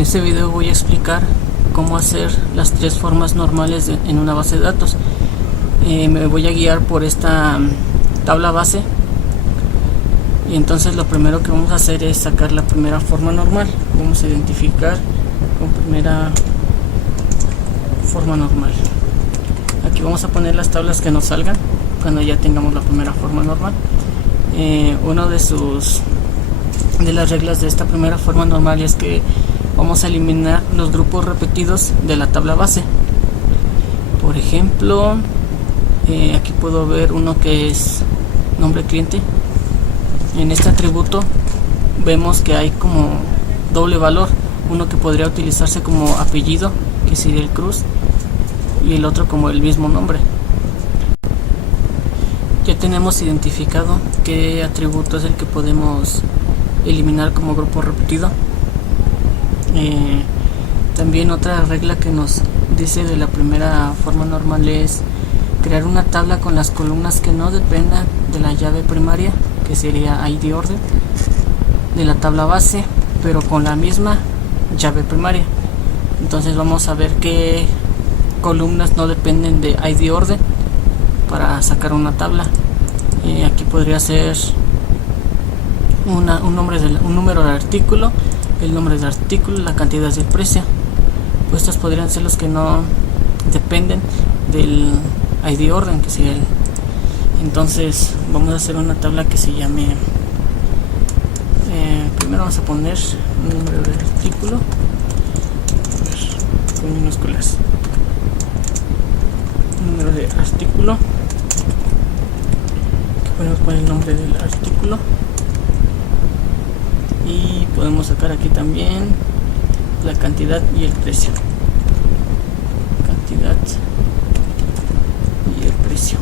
En este video voy a explicar cómo hacer las tres formas normales en una base de datos. Me voy a guiar por esta tabla base, y entonces lo primero que vamos a hacer es sacar la primera forma normal. Vamos a identificar con primera forma normal. Aquí vamos a poner las tablas que nos salgan cuando ya tengamos la primera forma normal. Una de las reglas de esta primera forma normal es que vamos a eliminar los grupos repetidos de la tabla base. Por ejemplo, aquí puedo ver uno que es nombre cliente. En este atributo vemos que hay como doble valor, uno que podría utilizarse como apellido, que sería el cruz, y el otro como el mismo nombre. Ya tenemos identificado qué atributo es el que podemos eliminar como grupo repetido. También otra regla que nos dice de la primera forma normal es crear una tabla con las columnas que no dependan de la llave primaria, que sería ID orden, de la tabla base, pero con la misma llave primaria. Entonces vamos a ver qué columnas no dependen de ID orden para sacar una tabla. Aquí podría ser un número de artículo, el nombre del artículo, la cantidad del precio. Pues estos podrían ser los que no dependen del ID orden, que sería entonces vamos a hacer una tabla que se llame, primero vamos a poner un número de artículo con minúsculas, número de artículo, que podemos poner el nombre del artículo, y podemos sacar aquí también la cantidad y el precio, cantidad y el precio.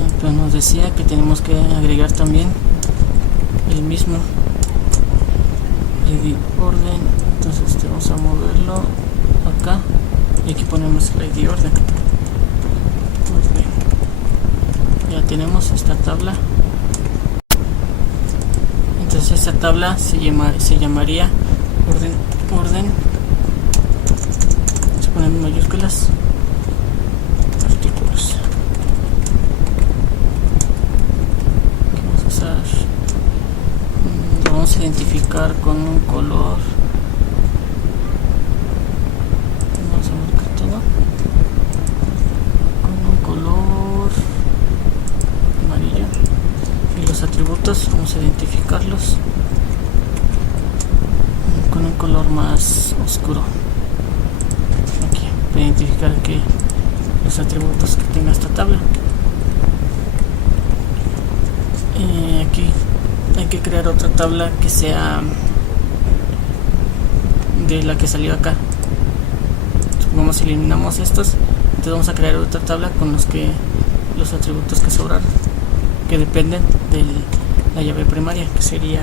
Entonces nos decía que tenemos que agregar también el mismo ID orden. Entonces vamos a moverlo acá y aquí ponemos el ID orden. Ya tenemos esta tabla. Entonces esta tabla se llamaría orden, se ponen mayúsculas, artículos. Vamos a usar, lo vamos a identificar con un color. Vamos a marcar todo con un color amarillo, y los atributos vamos a identificarlos con un color más oscuro. Aquí para identificar que los atributos que tenga esta tabla. Aquí hay que crear otra tabla que sea de la que salió acá. Supongamos eliminamos estos, entonces vamos a crear otra tabla con los atributos que sobraron, que dependen de la llave primaria, que sería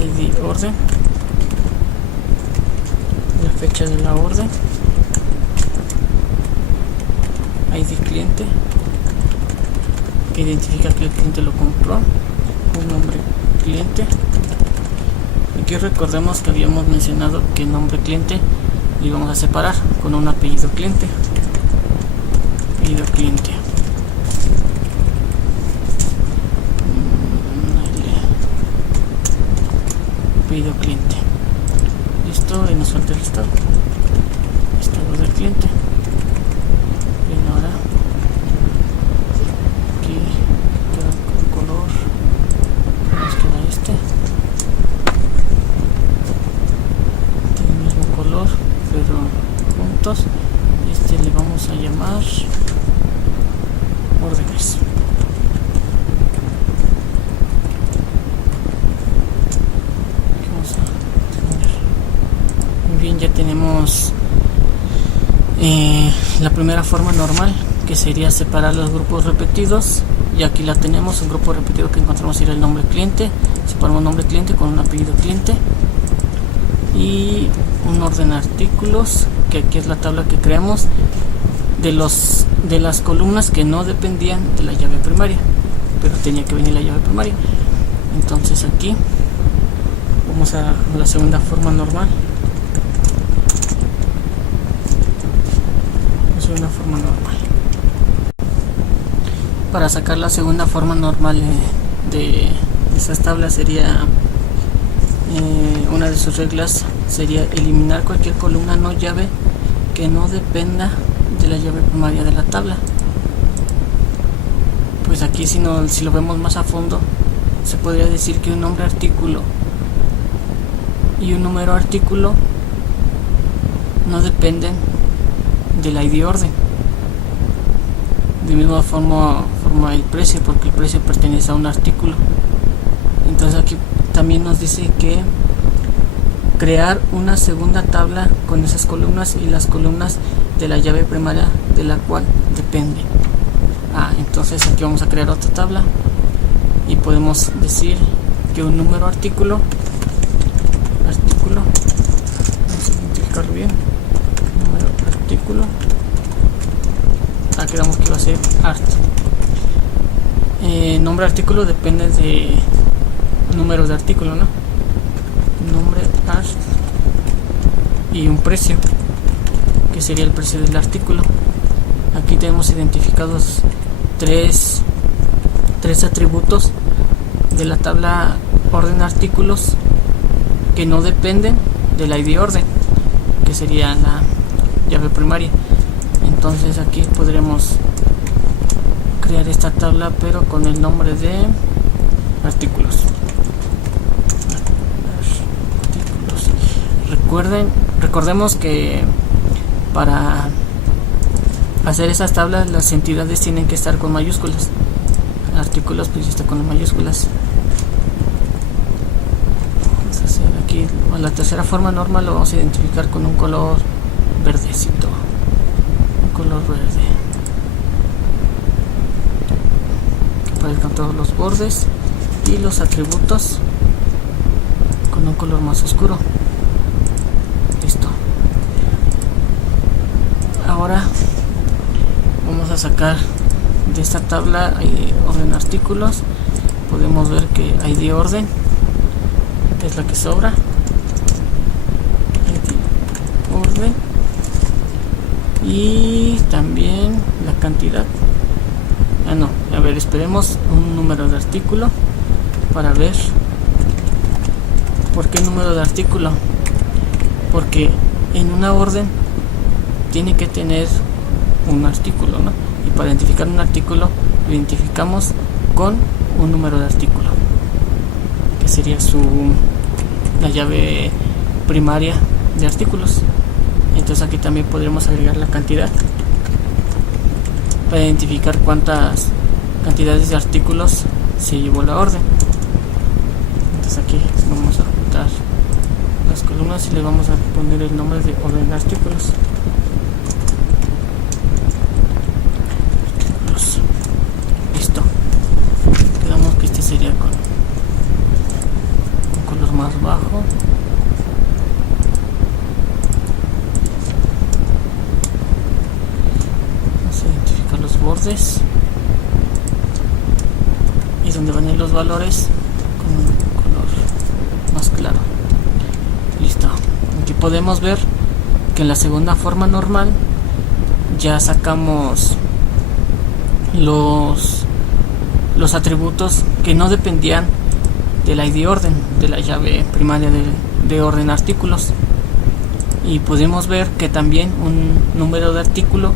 ID orden, la fecha de la orden, ID cliente, que identifica que el cliente lo compró, un nombre cliente. Aquí recordemos que habíamos mencionado que el nombre cliente lo íbamos a separar con un apellido cliente, apellido cliente. Listo, y nos falta el estado del cliente. Bien, ahora aquí queda con color, nos queda tiene el mismo color pero juntos. Le vamos a llamar órdenes. Bien, ya tenemos la primera forma normal, que sería separar los grupos repetidos, y aquí la tenemos. Un grupo repetido que encontramos era el nombre cliente. Separamos nombre cliente con un apellido cliente, y un orden artículos, que aquí es la tabla que creamos de las columnas que no dependían de la llave primaria, pero tenía que venir la llave primaria. Entonces aquí Vamos a la segunda forma normal. Segunda forma normal. Para sacar la segunda forma normal de esas tablas sería una de sus reglas sería eliminar cualquier columna no llave que no dependa de la llave primaria de la tabla. Pues aquí si lo vemos más a fondo, se podría decir que un nombre artículo y un número artículo no dependen del ID orden. De misma forma el precio, porque el precio pertenece a un artículo. Entonces aquí también nos dice que crear una segunda tabla con esas columnas y las columnas de la llave primaria de la cual depende. Entonces aquí vamos a crear otra tabla y podemos decir que un número artículo, vamos a identificarlo bien, número artículo, quedamos que va a ser art. Nombre artículo depende de números de artículo, ¿no? Nombre art y un precio, que sería el precio del artículo. Aquí tenemos identificados tres atributos de la tabla orden artículos que no dependen del ID orden, que sería la llave primaria. Entonces aquí podremos crear esta tabla pero con el nombre de artículos. Recordemos que para hacer esas tablas las entidades tienen que estar con mayúsculas. Artículos pues ya está con las mayúsculas. Vamos a hacer aquí la tercera forma normal, lo vamos a identificar con un color verdecito, un color verde, que aparezcan todos los bordes y los atributos con un color más oscuro. Listo. Ahora vamos a sacar de esta tabla orden artículos. Podemos ver que ID orden es la que sobra. ID orden y también la cantidad. A ver, esperemos un número de artículo para ver. ¿Por qué número de artículo? Porque en una orden tiene que tener un artículo, ¿no? Y para identificar un artículo lo identificamos con un número de artículo, que sería la llave primaria de artículos. Entonces aquí también podremos agregar la cantidad para identificar cuántas cantidades de artículos se llevó la orden. Entonces aquí vamos a juntar las columnas y le vamos a poner el nombre de orden de artículos. Listo. Quedamos que este sería con un color más bajo. Vamos a identificar los bordes y donde van a ir los valores con un color más claro. Listo. Aquí podemos ver que en la segunda forma normal ya sacamos los atributos que no dependían del ID orden, de la llave primaria de orden artículos, y pudimos ver que también un número de artículo,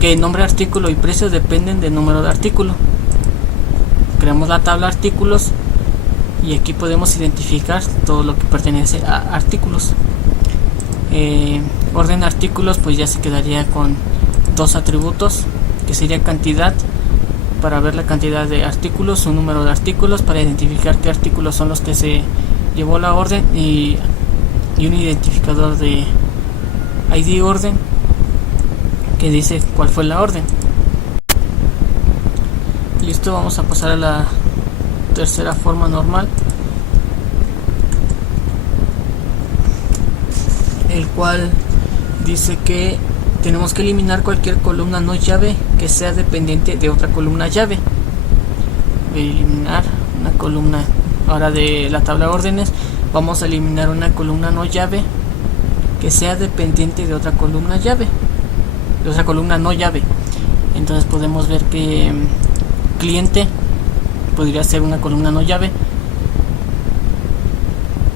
que nombre artículo y precio dependen del número de artículo. Creamos la tabla artículos y aquí podemos identificar todo lo que pertenece a artículos. Orden artículos pues ya se quedaría con dos atributos, que sería cantidad para ver la cantidad de artículos, un número de artículos para identificar qué artículos son los que se llevó la orden, y un identificador de ID orden que dice cuál fue la orden. Listo, vamos a pasar a la tercera forma normal, el cual dice que tenemos que eliminar cualquier columna no llave que sea dependiente de otra columna llave. Voy a eliminar una columna ahora de la tabla de órdenes. vamos a eliminar una columna no llave que sea dependiente de otra columna llave, de otra columna no llave. Entonces podemos ver que cliente podría ser una columna no llave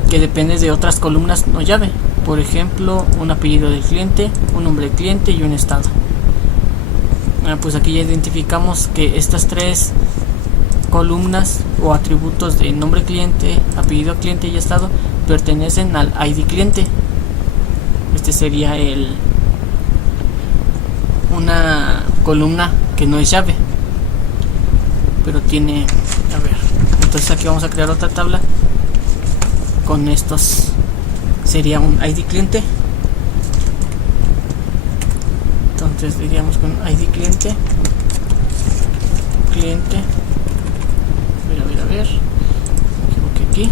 que depende de otras columnas no llave, por ejemplo un apellido del cliente, un nombre del cliente y un estado. Pues aquí ya identificamos que estas tres columnas o atributos de nombre cliente, apellido cliente y estado pertenecen al ID cliente. Este sería una columna que no es llave, pero tiene, a ver, entonces aquí vamos a crear otra tabla con estos, sería un ID cliente. Entonces diríamos con ID cliente, a ver, me equivoqué aquí,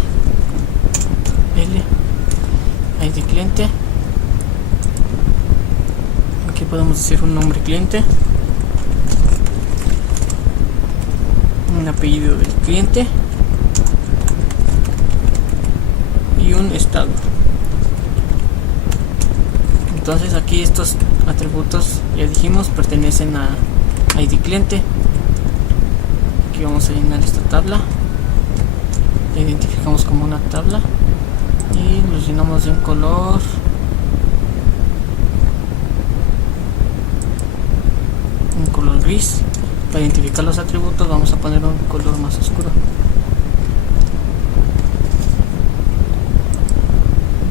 ID cliente. Aquí podemos decir un nombre cliente, un apellido del cliente y un estado. Entonces aquí estos atributos, ya dijimos, pertenecen a ID cliente. Aquí vamos a llenar esta tabla, la identificamos como una tabla y nos llenamos de un color gris. Para identificar los atributos vamos a poner un color más oscuro,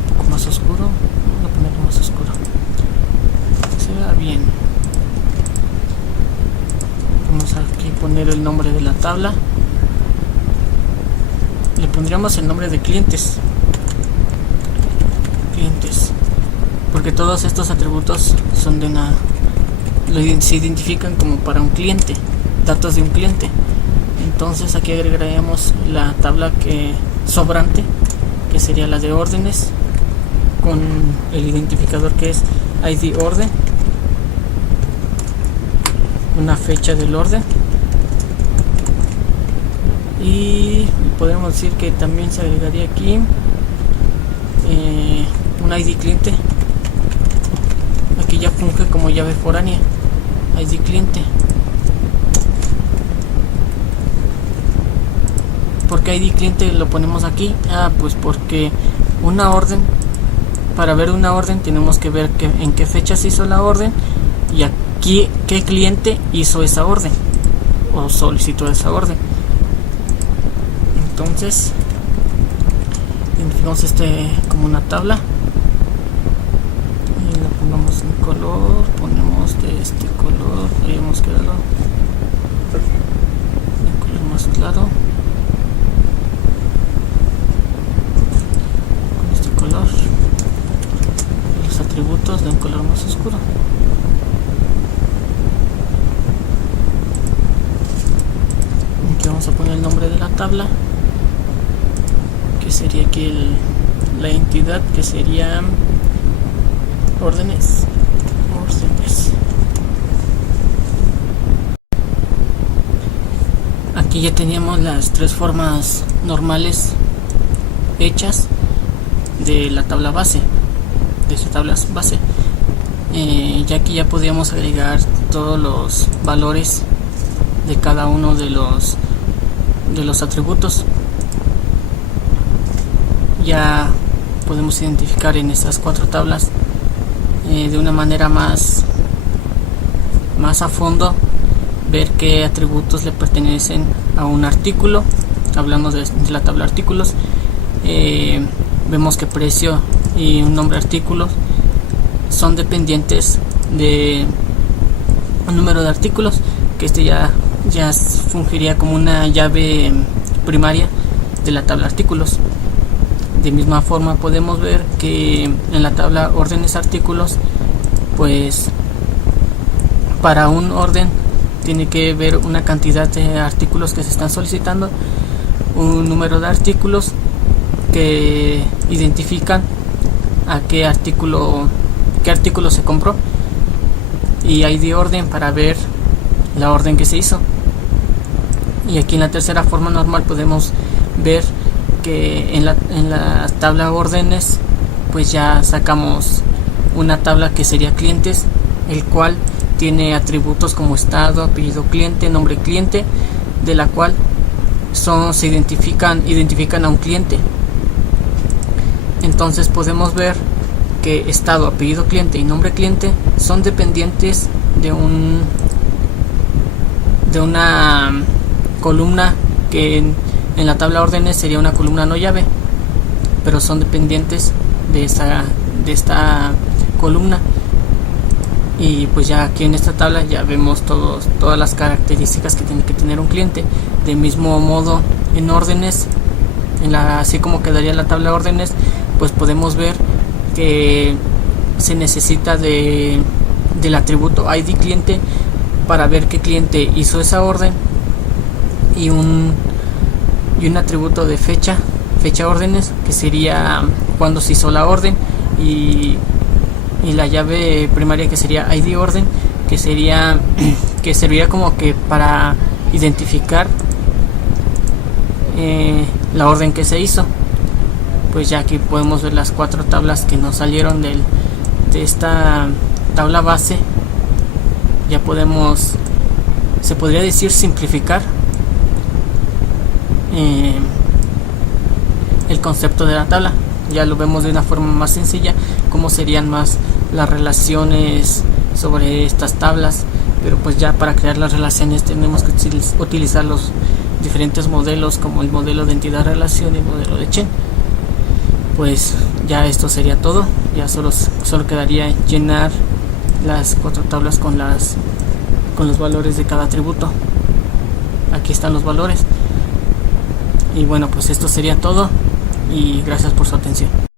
un poco más oscuro, voy a ponerlo más oscuro, que se vea bien. Vamos a aquí poner el nombre de la tabla, le pondríamos el nombre de clientes, porque todos estos atributos son de una, se identifican como para un cliente, datos de un cliente. Entonces aquí agregaríamos la tabla que sobrante, que sería la de órdenes, con el identificador que es ID orden, una fecha del orden, y podemos decir que también se agregaría aquí un ID cliente. Aquí ya funge como llave foránea, ID cliente. ¿Por qué ID cliente lo ponemos aquí? Pues porque una orden, para ver una orden tenemos que ver en qué fecha se hizo la orden y aquí qué cliente hizo esa orden o solicitó esa orden. Entonces identificamos como una tabla y le pongamos un color, ponemos de este color, habíamos quedado un color más claro, con este color, los atributos de un color más oscuro. Aquí vamos a poner el nombre de la tabla, que sería aquí la entidad, que sería órdenes. Aquí ya teníamos las tres formas normales hechas de la tabla base, de esta tabla base. Ya aquí ya podíamos agregar todos los valores de cada uno de los atributos. Ya podemos identificar en estas cuatro tablas de una manera más a fondo, ver qué atributos le pertenecen a un artículo. Hablamos de la tabla artículos, vemos que precio y un nombre artículo son dependientes de un número de artículos, que ya fungiría como una llave primaria de la tabla artículos. De misma forma podemos ver que en la tabla órdenes artículos, pues para un orden tiene que ver una cantidad de artículos que se están solicitando, un número de artículos que identifican a qué artículo se compró, y ID orden para ver la orden que se hizo. Y aquí en la tercera forma normal podemos ver que en la tabla órdenes pues ya sacamos una tabla que sería clientes, el cual tiene atributos como estado, apellido cliente, nombre cliente, de la cual se identifican a un cliente. Entonces podemos ver que estado, apellido cliente y nombre cliente son dependientes de una columna que en la tabla órdenes sería una columna no llave, pero son dependientes de esta columna. Y pues ya aquí en esta tabla ya vemos todas las características que tiene que tener un cliente. De mismo modo en órdenes, así como quedaría la tabla órdenes, pues podemos ver que se necesita del atributo ID cliente para ver qué cliente hizo esa orden, y un atributo de fecha órdenes, que sería cuando se hizo la orden, y la llave primaria, que sería ID orden, que serviría como que para identificar la orden que se hizo. Pues ya aquí podemos ver las 4 tablas que nos salieron de esta tabla base. Ya se podría decir, simplificar el concepto de la tabla. Ya lo vemos de una forma más sencilla, cómo serían más las relaciones sobre estas tablas. Pero pues ya para crear las relaciones tenemos que utilizar los diferentes modelos, como el modelo de entidad relación y el modelo de Chen. Pues ya esto sería todo. Ya solo quedaría llenar las 4 tablas con los valores de cada atributo. Aquí están los valores. Y bueno, pues esto sería todo, y gracias por su atención.